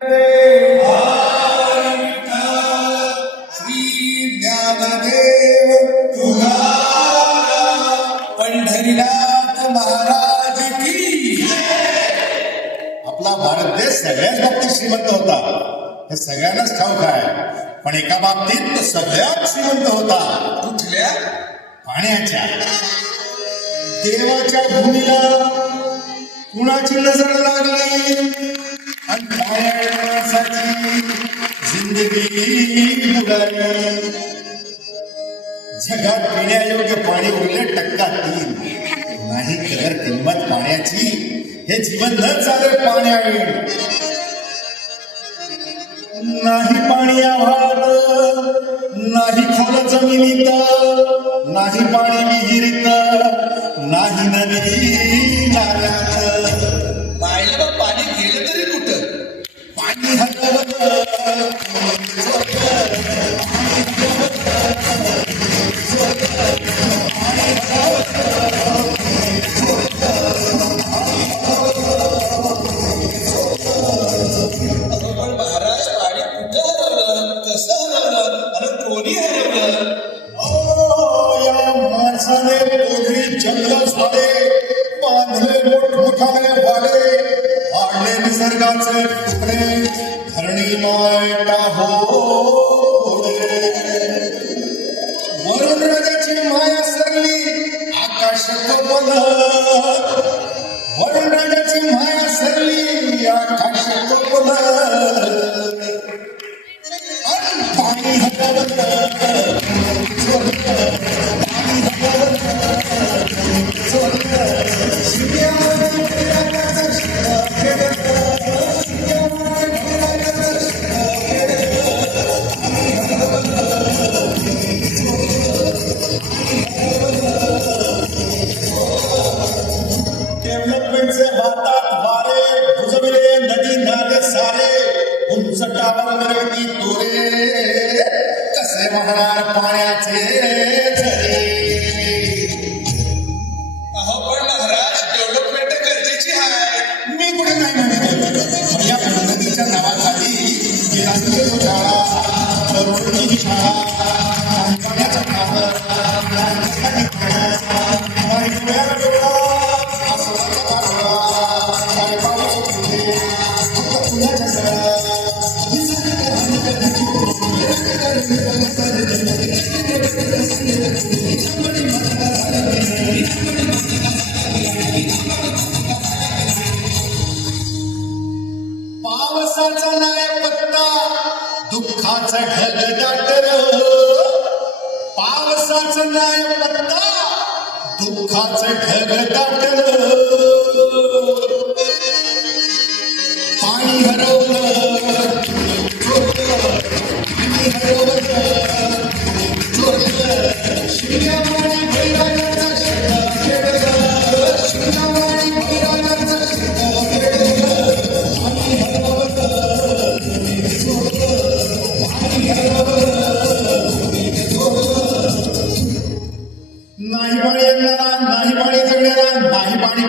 श्री ज्ञानदेव पंढरीनाथ महाराज की. आपला भारत देश सगळ्याच बाबतीत श्रीमंत होता, हे सगळ्यांनाच ठाऊक आहे. पण एका बाबतीत तो सगळ्यात श्रीमंत होता. कुठल्या? पाण्याच्या. देवाच्या भूमीला कुणाची नजर लागली आणि पाण्याची जिंदगी बुडाली. जगात पिण्यायोग्य पाणी उरले 3%. नाही कदर किंमत पाण्याची, हे जीवन न चालेल पाण्यावर. नाही पाणी आव्हात, नाही खोल जमिनीत, नाही पाणी विहिरीत, नाही नदी नाल्यात. पाहिलं पाणी गेलं तरी कुठं? पाणी हरवलं पण महाराज पाणी कुठं हरवलं, कसं हरवलं आणि कोणी हरवलं? या माणसाने पोखरी जंगल झाले, बांधले मोठमोठाले वाडे, पाडले निसर्गाचे तुकडे, धरणी मायटा होडे. वरुण राजाची माया सरली आकाश कोपलत, वरुण राजाची माया सरली आकाश कोपलत. पाणी हरवलं डेव्हलपमेंटचे हातात वारे बुजविले, नदी नाले सारे उंच टावर मिरवती तोरे, कसे वाहणार पाण्याचे झरे. अहो पण महाराज डेव्हलपमेंट गरजेची आहे. मी कुठे नाही म्हणतो, या नदीच्या नावाखाली गेला शाळा, तरुणांची शाळा, पाण्याचा टावर, पावसाचा नाही पत्ता, दुःखाचा ढग दाटल. पावसाचा नाही पत्ता, दुःखाचं ढग दाटल. पाणी हरवलं, पाणी हरवलं, शिंगामाळी बैरागाचा शेळा खेळलं, शिंगामाळी बैरागाचा शेळा खेळलं. पाणी हरवलं, पाणी हरवलं, नाही पाणी येणारा, नाही पाणी जगणारा, नाही पाणी